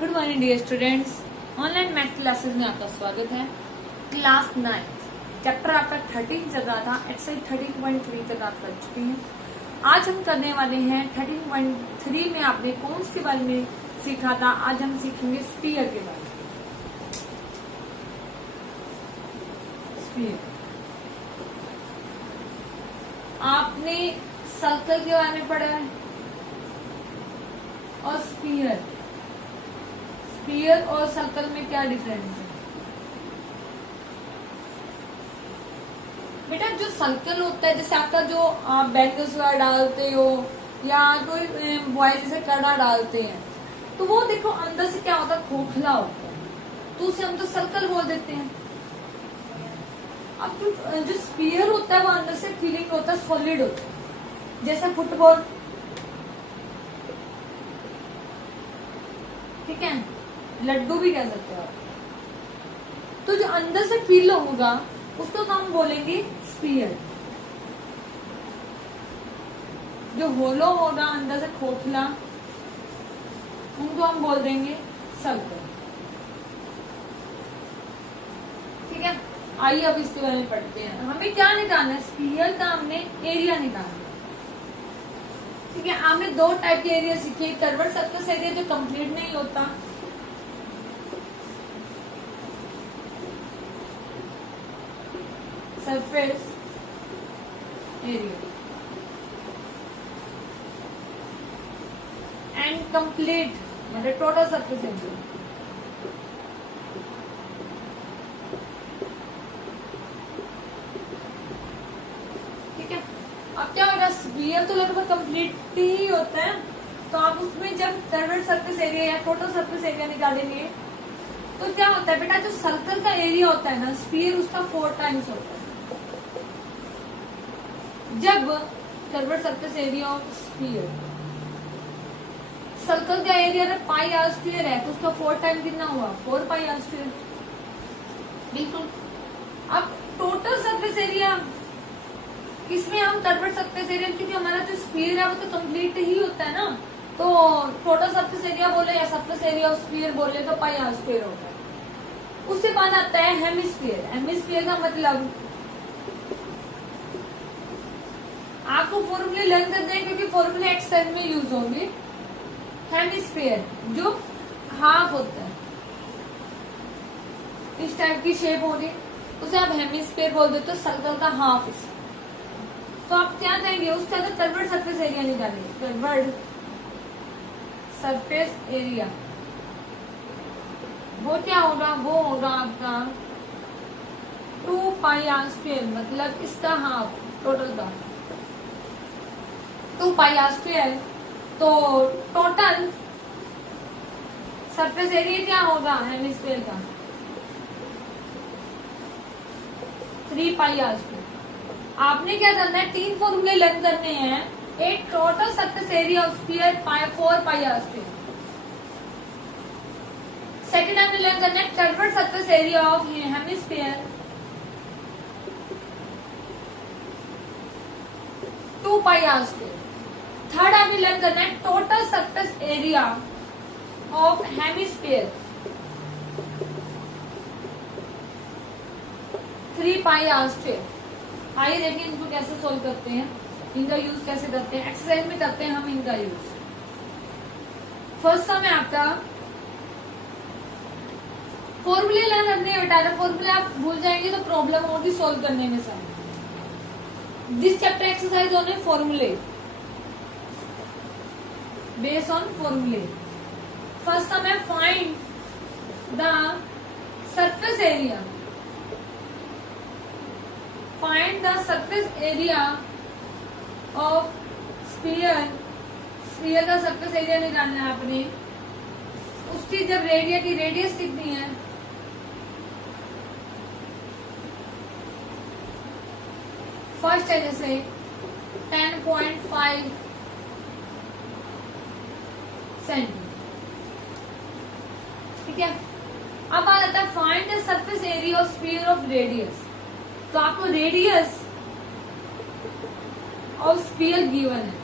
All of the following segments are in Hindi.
Good morning dear students. Online math classes में आपका स्वागत है। क्लास 9 चैप्टर आपका 13 चल रहा था, एक्सरसाइज 13.3 तक आप कर चुके हैं। आज हम करने वाले हैं 13.3 में आपने कौन सी बारे में सीखा था। आज हम सीखेंगे स्फीयर के बारे में। स्फीयर आपने सर्कल के बारे में पढ़ा है और स्फीयर और सर्कल में क्या डिफरेंस है बेटा। जो सर्कल होता है, जैसे आपका जो आप बैंगल्स वगैरह डालते हो या कोई बॉय जैसे कड़ा डालते हैं, तो वो देखो अंदर से क्या होता है, खोखला होता है, तो उसे हम तो सर्कल बोल देते हैं। अब जो स्फीयर होता है वो अंदर से फीलिंग होता है, सॉलिड होता है, जैसे फुटबॉल, ठीक है, लड्डू भी कह सकते हो। तो जो अंदर से फील होगा उसको हम बोलेंगे स्फीयर। जो होलो होगा अंदर से खोखला, उनको हम बोल देंगे सर्कल। ठीक है, आइए अब इसके बारे में पढ़ते हैं। हमें क्या निकालना है, स्फीयर का हमने एरिया निकालना है। ठीक है, आपने दो टाइप के एरिया सीखे, कर्व्ड सरफेस एरिया जो कंप्लीट नहीं होता, सरफेस एरिया, एंड कंप्लीट मतलब टोटल सरफेस एरिया। ठीक है, अब क्या होगा, स्फीयर तो लगभग कंप्लीट ही होता है, तो आप उसमें जब कर्व्ड सरफेस एरिया या टोटल सरफेस एरिया निकालेंगे तो क्या होता है बेटा, जो सर्कल का एरिया होता है ना, स्फीयर उसका 4 टाइम्स होता है। जब curved surface area of sphere, circle का एरिया अगर पाई आर स्क्वायर है तो उसका 4 टाइम कितना हुआ, 4 पाई आर स्क्वायर। बिल्कुल। अब टोटल सरफेस एरिया, इसमें हम कर्व्ड सरफेस एरिया, क्योंकि हमारा जो स्फीयर है वो तो कंप्लीट ही होता है ना, तो टोटल सरफेस एरिया बोले या सरफेस एरिया ऑफ स्फीयर बोले तो पाई आर स्क्वायर होता है। उसके बाद आता है हेमिस्फीयर। हेमिस्फीयर का मतलब आपको फॉर्मूले लर्न करते हैं, क्योंकि फॉर्मूले एक्सरसाइज में यूज होंगे। हेमिस्फीयर जो हाफ होता है, इस टाइप की शेप होगी, उसे आप हेमिस्फीयर बोल देते हो, सर्कल का हाफ हिस्सा। तो आप क्या करेंगे, उसका अगर कर्व्ड सरफेस एरिया निकालेंगे, कर्व्ड सरफेस एरिया, वो क्या होगा, वो होगा आपका 2 पाई आर स्क्वायर, मतलब इसका हाफ टोटल का 2 पाई आर स्क्वायर। तो टोटल सरफेस एरिया क्या होगा हेमिस्फीयर का, 3 पाई आर स्क्वायर। आपने क्या करना है, 3 फॉर्मूले लर्न करने हैं। एक total surface area of sphere 4 pi r square. Second आपने लर्न करना है curved surface area of hemisphere 2 pi r square. Third आपने लर्न करना है total surface area of hemisphere 3 pi r square. आइए देखिए इनको कैसे सोल्व करते हैं, इनका यूज कैसे करते हैं, एक्सरसाइज में करते हैं हम इनका यूज। फर्स्ट सम है आपका, फॉर्मूले लर्न करने हैं बेटा। फॉर्मूले आप भूल जाएंगे तो प्रॉब्लम होगी सोल्व करने में। Sir this chapter exercise on फॉर्मूले, बेस्ड ऑन फॉर्मूले। फर्स्ट सम है find the surface area, find the surface area of sphere. Sphere का सरफेस एरिया निकालना है आपने। उसकी जब रेडिया की रेडियस कितनी है, फर्स्ट है जैसे 10.5 सेंटीमीटर। ठीक है, अब आ जाता है find the surface area of sphere of radius. तो आपको रेडियस ऑफ स्फीयर गिवन है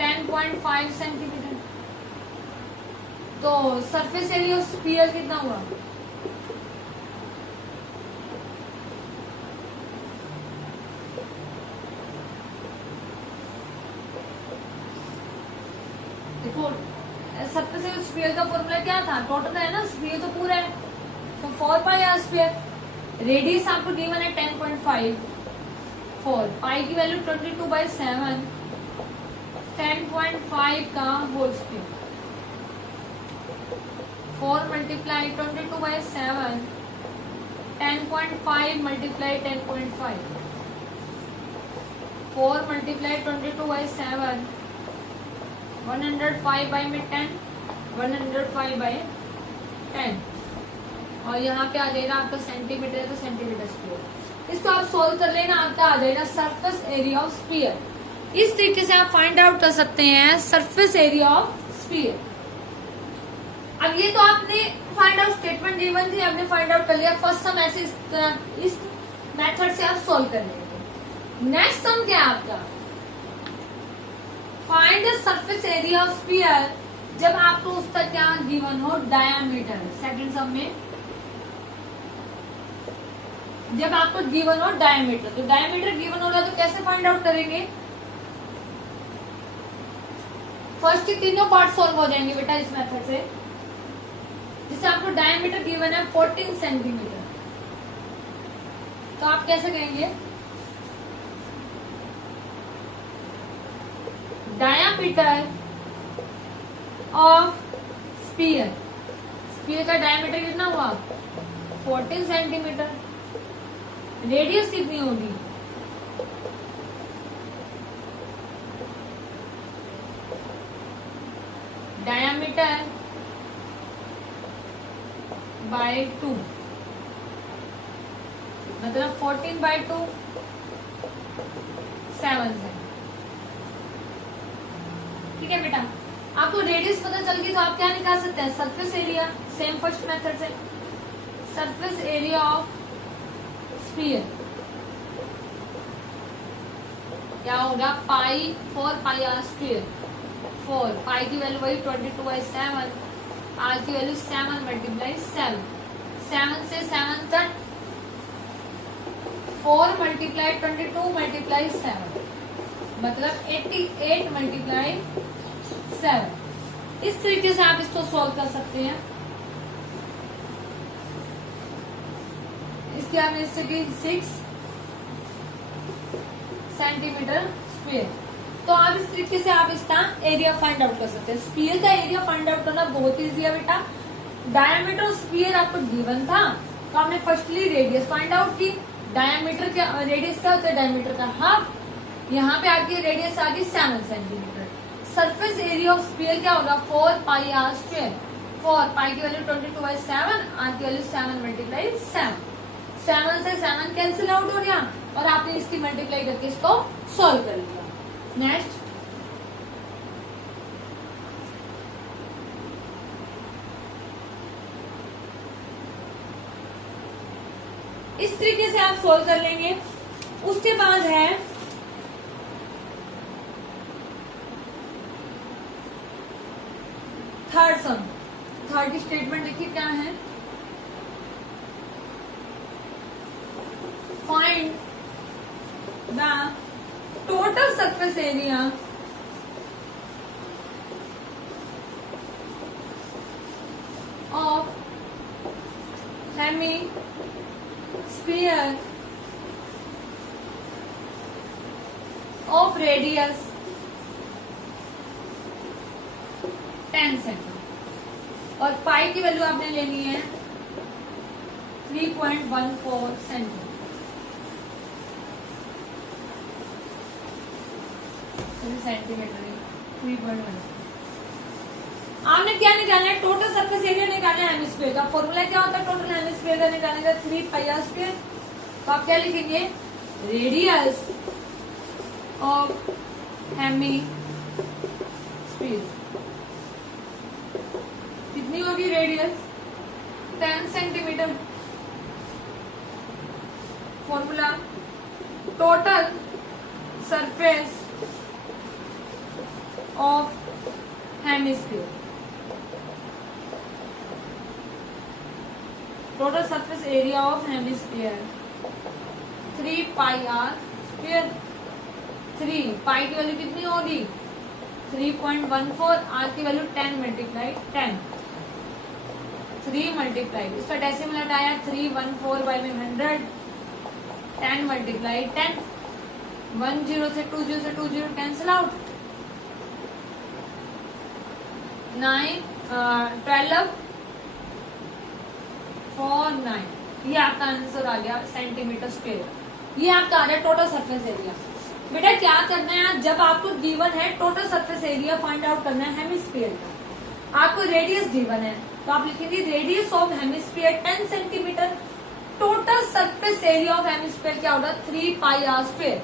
10.5 सेंटीमीटर। तो सरफेस एरिया ऑफ स्फीयर कितना हुआ? देखो सरफेस एरिया ऑफ स्फीयर का फॉर्मूला क्या था? टोटल है ना, स्फीयर तो पूरा है, तो 4 पाई आर स्क्वायर। रेडियस आपको गिवन है 10.5, 4 पाई की वैल्यू 22/7, 10.5 का whole square, 4 multiply 22/7, 10.5 multiply 10.5, 4 multiply 22/7, 105/10, 105/10, और यहाँ पे आ जाएगा आपका सेंटीमीटर, तो सेंटीमीटर स्क्वायर। इसको आप सोल्व कर लेना, आपका आ जाएगा सरफेस एरिया ऑफ स्फीयर। इस तरीके से आप फाइंड आउट कर सकते हैं सरफेस एरिया ऑफ स्फीयर। अब ये तो आपने फाइंड आउट स्टेटमेंट गिवन थी, आपने फाइंड आउट कर लिया। फर्स्ट सम ऐसे इस मेथड से आप सोल्व कर लेंगे। नेक्स्ट सम क्या है आपका? Find the surface area of sphere जब आपको उसका क्या गिवन हो? डायामीटर। सेकंड सम में जब आपको गिवन हो डायमीटर, तो डायमीटर गिवन हो रहा तो कैसे फाइंड आउट करेंगे? फर्स्ट के तीनों पार्ट सॉल्व हो जाएंगे बेटा इस मेथड से। जिससे आपको डायमीटर गिवन है 14 सेंटीमीटर, तो आप कैसे कहेंगे? डायामीटर ऑफ स्फीयर, स्फीयर का डायमीटर कितना हुआ? 14 सेंटीमीटर। रेडियस कितनी होगी? डायामीटर बाय 2, मतलब 14/2, 7 से। ठीक है बेटा, आपको रेडियस पता चल गई तो आप क्या निकाल सकते हैं? Surface area, same first method से। सरफेस एरिया ऑफ स्फीयर क्या होगा? पाई 4 पाई आर स्क्वायर। 4 पाई की वैल्यू वही 22/7, आर की वैल्यू 7 मल्टीप्लाई 7, 7 से 7 तक 4 मल्टीप्लाई 22 मल्टीप्लाई 7, मतलब 88 मल्टीप्लाई 7। इस तरीके से आप इसको सॉल्व कर सकते हैं। इसकी आपने इससे की 6 सेंटीमीटर स्क्वायर। तो आप इस तरीके से आप इसका एरिया फाइंड आउट कर सकते हैं। स्फीयर का एरिया फाइंड आउट करना बहुत इजी है बेटा। डायमीटर ऑफ स्फीयर आपको गिवन था, तो आपने फर्स्टली रेडियस फाइंड आउट की। डायमीटर का रेडियस क्या होता है? डायमीटर का हाफ। यहाँ पे आपकी रेडियस आ गई 7 centimetre. Surface area of sphere क्या होगा? 4 पाई आर स्क्वायर। 4 पाई की वैल्यू 22/7, आर की वैल्यू 7 मल्टीप्लाई 7, 7 से 7 कैंसिल आउट हो गया और आपने इसकी मल्टीप्लाई करके इसको सॉल्व कर लिया। नेक्स्ट, इस तरीके से आप सोल्व कर लेंगे। उसके बाद है थर्ड सम। थर्ड स्टेटमेंट देखिए क्या है? Find the total surface area of hemisphere of radius 10 centimetre और पाई की वैल्यू आपने लेनी है 3.14 सेंटीमीटर। सेंटीमीटर 3.1। आपने क्या निकालना है? टोटल सरफेस एरिया निकालना है हेमिस्फीयर का। फॉर्मूला क्या होता है टोटल हेमिस्फीयर का निकालने का? 3 पाई आर स्क्वायर। तो आप क्या लिखेंगे? रेडियस ऑफ हेमिस्फीयर कितनी होगी? Radius 10 centimetre. Formula total surface of hemisphere total surface area of hemisphere 3 pi r square. 3 pi की वैल्यू कितनी होगी 3.14, आर की वैल्यू 10 मल्टीप्लाई 10, 3 मल्टीप्लाई इसका डेसिमल हटाया 314 बाई में 100, 10 मल्टीप्लाई 10, 10 से 20 कैंसिल आउट, 9 12 4 9, ये आपका आंसर आ गया सेंटीमीटर स्क्वायर। ये आपका आ गया टोटल सरफेस एरिया। बेटा क्या करना है, जब आपको गिवन है total surface area find out करना है हेमिस्फीयर का, आपको रेडियस गिवन है तो आप लिखेंगे radius of hemisphere 10 centimetre, total surface area of hemisphere क्या होगा 3 पाई आर स्क्वायर।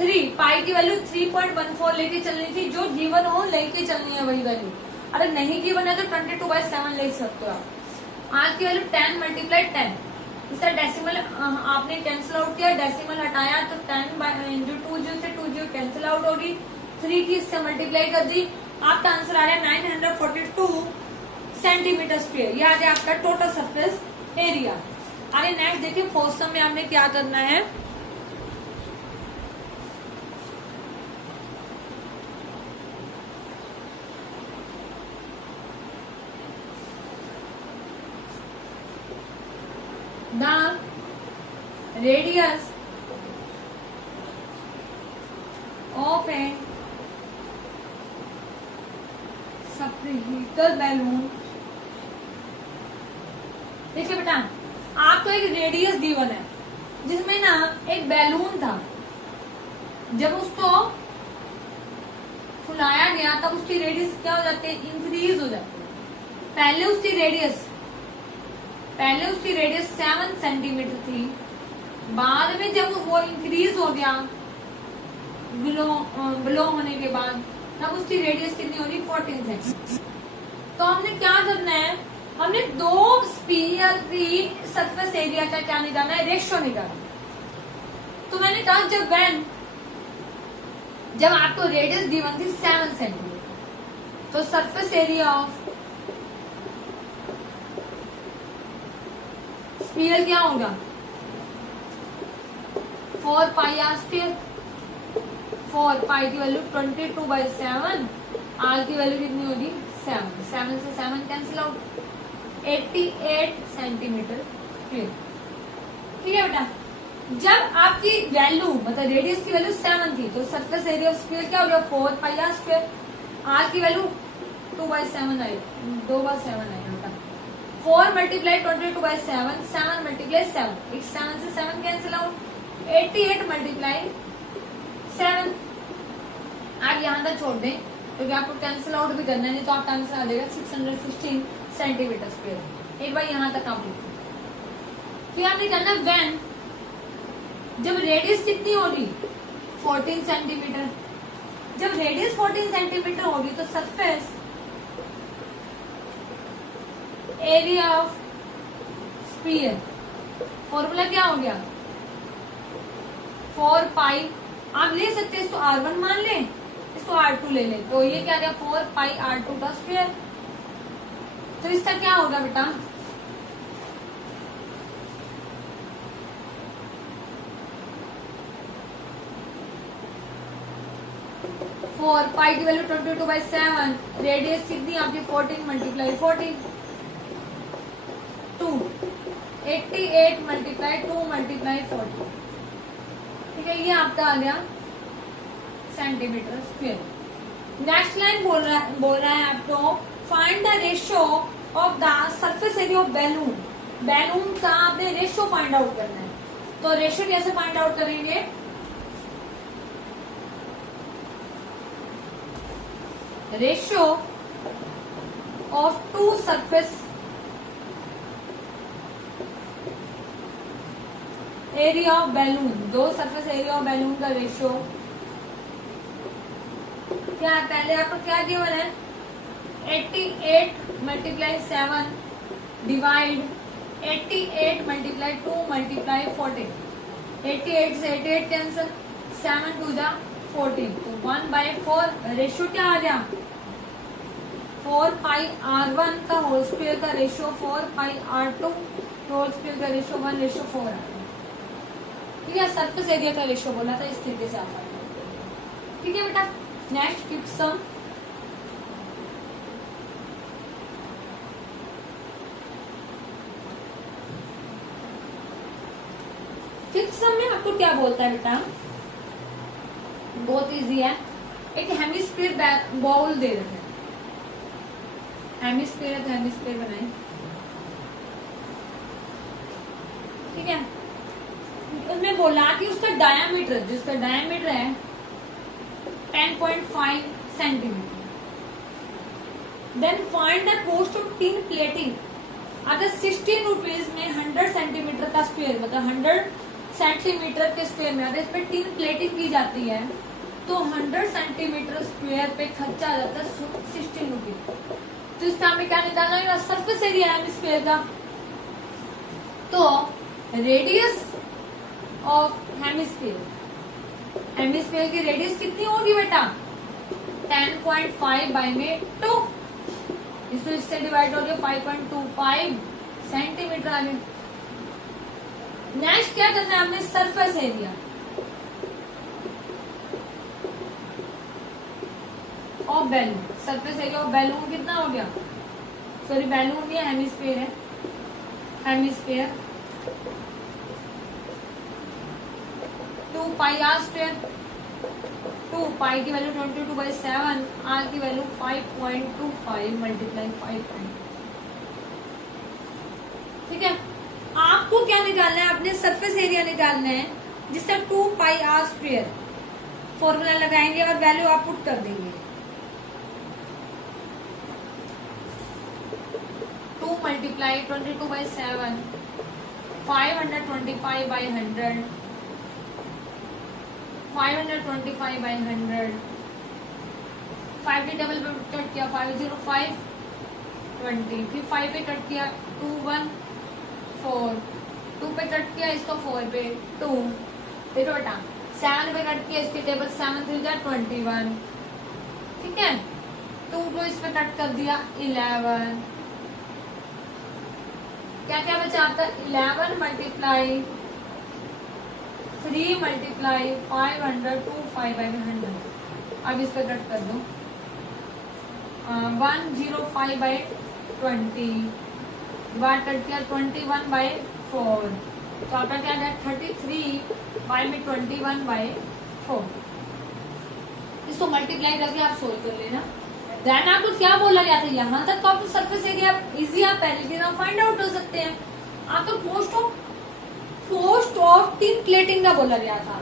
3 पाई की वैल्यू 3.14 लेके चलनी थी, जो गिवन हो लेके चलनी है वही वैल्यू, अगर नहीं गिवन है तो 22/7 ले सकते हो आप। आर की वैल्यू 10 मल्टीप्लाई 10, इसका डेसिमल आपने कैंसिल आउट किया, डेसिमल हटाया तो 10 इंटू 20 से 20 कैंसिल आउट होगी, 3 की इससे मल्टीप्लाई कर दी, आपका आंसर आ रहा है 942 सेंटीमीटर स्क्वायर। ये आ गया आपका टोटल सरफेस एरिया। आगे नेक्स्ट देखिए, फोर्थ सम में आपने क्या करना है, the radius of a spherical balloon। देखिए बेटा, आपको एक रेडियस गिवन है जिसमें ना एक बैलून था, जब उसको फुलाया गया तब उसकी रेडियस क्या हो जाती है, इंक्रीज हो जाती है। पहले उसकी रेडियस 7 सेंटीमीटर थी, बाद में जब वो इंक्रीज हो गया ब्लो होने के बाद, तब उसकी रेडियस कितनी होगी 14 सेंटीमीटर। तो हमने क्या करना है, हमने दो स्फीयर की सरफेस एरिया का क्या निकालना है, रेशियो निकालना। तो मैंने कहा जब आपको रेडियस गिवन थी 7 सेंटीमीटर, तो सरफेस एरिया ऑफ स्फीयर क्या होगा 4 पाई आर स्क्वायर। 4 पाई की वैल्यू 22/7, आर की वैल्यू कितनी होगी 7, 7 से 7 कैंसिल आउट, 88 सेंटीमीटर स्क्वायर। ठीक है बेटा, जब आपकी वैल्यू मतलब रेडियस की वैल्यू 7 थी तो सरफेस एरिया ऑफ स्फीयर क्या हो गया 4 पाई आर स्क्वायर, आर की वैल्यू 2/7 आई, 2/7 आई बेटा। 4 मल्टीप्लाई 22/7, 7 मल्टीप्लाई 7, 7 से 7 कैंसिल आउट, 88 मल्टीप्लाई 7। आप यहाँ तक छोड़ दें क्योंकि आपको कैंसिल आउट भी करना है, नहीं तो आपका आंसर आ जाएगा 616 सेंटीमीटर स्क्वायर। एक बार यहाँ तक आप लिखो, फिर आपने करना व्हेन, जब रेडियस कितनी होगी 14 सेंटीमीटर। जब रेडियस 14 सेंटीमीटर होगी तो surface area of sphere, formula क्या हो गया 4 पाई, आप ले सकते हैं इसको R1 मान लें, इसको R2 ले लें, तो ये क्या गया 4 पाई R2 का स्क्वायर। तो इसका क्या होगा बेटा 4 पाई की वैल्यू 22/7, रेडियस कितनी आपकी 14 मल्टीप्लाई 14, 2, 88 मल्टीप्लाई 2 मल्टीप्लाई 40। ठीक है, ये आपका आ गया सेंटीमीटर स्क्वायर। नेक्स्ट लाइन बोल रहा है आपको find the ratio of the surface area of balloon. Balloon का आपने रेशियो फाइंड आउट करना है, तो रेशियो कैसे फाइंड आउट करेंगे, ratio of two surface area of balloon, दो सरफेस एरिया ऑफ बैलून का रेशियो क्या है, पहले आपको क्या गिवन है 88 मल्टीप्लाई 7 डिवाइड 88 मल्टीप्लाई 2 मल्टीप्लाई 14, 88 से 88 कैंसिल, 7 2 जा 14, तो 1/4 रेशियो क्या आ गया 4 पाई R1 का होल स्क्वायर का रेशियो 4 पाई R2 होल स्क्वायर का रेशियो 1:4 आ गया। ठीक है, सरफेस एरिया का रेशियो बोला था, इस तरीके से आप आएगा। ठीक है बेटा, नेक्स्ट फिफ्थ सम। फिफ्थ सम में आपको क्या बोलता है बेटा, बहुत इजी है। एक हेमिस्फीयर बाउल दे रखे हैं, हेमिस्फीयर है तो हेमिस्फीयर बनाए। ठीक है, उसमें बोला कि उसका डायामीटर, जिसका डायामीटर है 10.5 centimetre, then find the cost of tin plating. अगर 16 रुपीज में 100 सेंटीमीटर का स्क्वायर, मतलब 100 सेंटीमीटर के स्क्वायर में अगर इस पे टिन प्लेटिंग की जाती है तो 100 सेंटीमीटर स्क्वायर पे खर्चा आ जाता है 16 रुपीज। तो इस टाइम में क्या निकालना है, सरफेस एरिया है हेमिस्फीयर का। तो रेडियस ऑफ हेमिस्फीयर, हेमिस्फीयर की रेडियस कितनी होगी बेटा, 10.5 बाई में 2, इससे डिवाइड हो गया 5.25 सेंटीमीटर आ गया। नेक्स्ट क्या करना है हमने, surface area of balloon. Surface area of balloon कितना हो गया, सॉरी बैलून भी हेमिस्फीयर है, हेमिस्फीयर 2 पाई आर स्क्वायर, 2 पाई की वैल्यू 22/7, आर की वैल्यू 5.25 मल्टीप्लाई 5. ठीक है, आपको क्या निकालना है, अपने सरफेस एरिया निकालना है, जिससे 2 पाई आर स्क्वायर फॉर्मूला लगाएंगे और वैल्यू आप पुट कर देंगे। 2 मल्टीप्लाई 22/7, 525/100, 525/100, 5 के डबल पे कट किया 505 20, फिर 5 पे कट किया 2 1 4, 2 पे कट किया इसको 4 पे 2, देखो बेटा 7 पे कट किया इसके टेबल 7 3 21। ठीक है, 2 को इस पे कट कर दिया 11, क्या क्या बचा आपका 11 मल्टीप्लाई 3 मल्टीप्लाई 525/100। अब इस पे कट कर दो 105/20, बार कट किया 21/4, तो आपका क्या गया 33/21/4। इसको मल्टीप्लाई करके आप सोल्व कर लेना। देन आपको क्या बोला गया था, यहाँ तक तो आपको सरफेस एरिया इजी आप पहले की तरह फाइंड आउट कर सकते हैं। आपको कॉस्ट ऑफ टिन प्लेटिंग का बोला गया था,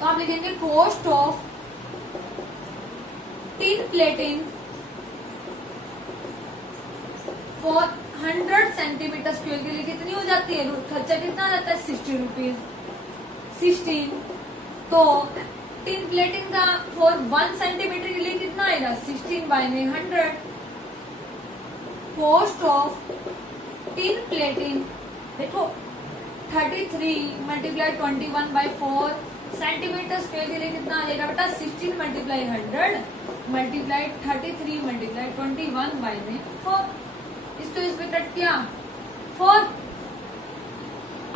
तो आप लिखेंगे cost of tin plating for 100 centimetre square के लिए कितनी हो जाती है, खर्चा कितना आ जाता है 60 रुपीज। 16, तो टिन प्लेटिंग का फॉर 1 सेंटीमीटर के लिए कितना आएगा 16/100। कॉस्ट ऑफ टिन प्लेटिंग देखो 33 मल्टीप्लाई 21/4 सेंटीमीटर स्क्वायर के लिए कितना आ जाएगा बेटा 16 मल्टीप्लाई 100 मल्टीप्लाई 33 मल्टीप्लाई 21/4। इसको इस पे कट किया 4,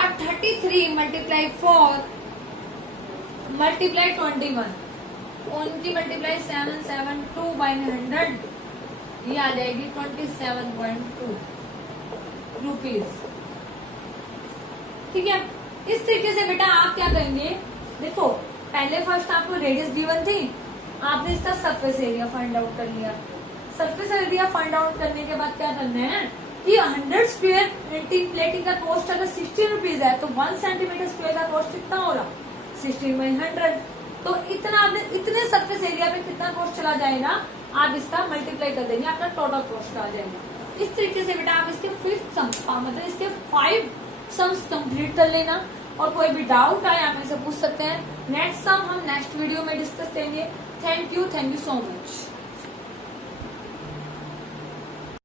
अब 33 मल्टीप्लाई 4 मल्टीप्लाई 21, उनकी मल्टीप्लाई 772/100, ये आ जाएगी 27.2 रुपीज। ठीक है, इस तरीके से बेटा आप क्या करेंगे, देखो पहले फर्स्ट आपको रेडियस गिवन थी, आपने इसका सरफेस एरिया फाइंड आउट कर लिया। सरफेस एरिया फाइंड आउट करने के बाद क्या करना है कि 100 स्क्वायर टिन प्लेटिंग का कॉस्ट अगर 60 रुपीज है तो 1 सेंटीमीटर स्क्वायर का कॉस्ट कितना होगा 16/100। तो इतना आपने इतने सरफेस एरिया पे कितना कॉस्ट चला जाएगा, आप इसका मल्टीप्लाई कर देंगे, आपका टोटल कॉस्ट आ जाएगा। इस तरीके से बेटा आप इसके 5th सम मतलब इसके 5 सम्स कंप्लीट कर लेना, और कोई भी डाउट आए आप मुझसे पूछ सकते हैं। नेक्स्ट सम हम नेक्स्ट वीडियो में डिस्कस करेंगे। Thank you so much.